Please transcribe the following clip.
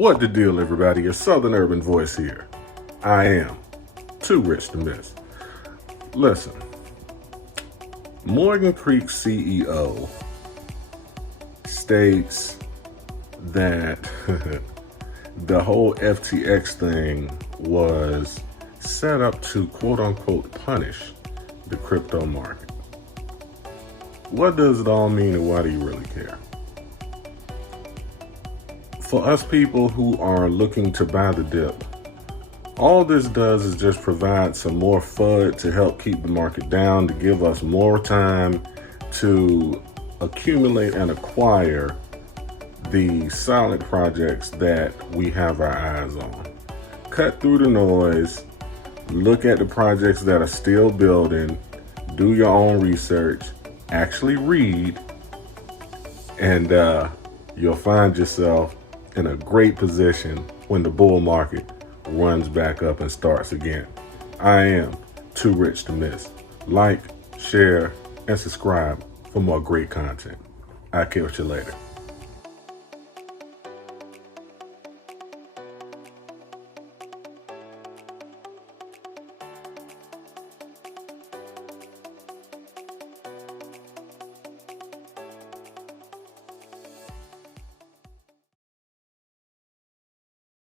What the deal, everybody? Your Southern Urban Voice here. I am too rich to miss. Listen, Morgan Creek CEO states that the whole FTX thing was set up to quote unquote punish the crypto market. What does it all mean and why do you really care? For us people who are looking to buy the dip, all this does is just provide some more FUD to help keep the market down, to give us more time to accumulate and acquire the solid projects that we have our eyes on. Cut through the noise, look at the projects that are still building, do your own research, actually read, and you'll find yourself in a great position when the bull market runs back up and starts again. I am too rich to miss. Like, share, and subscribe for more great content. I'll catch you later.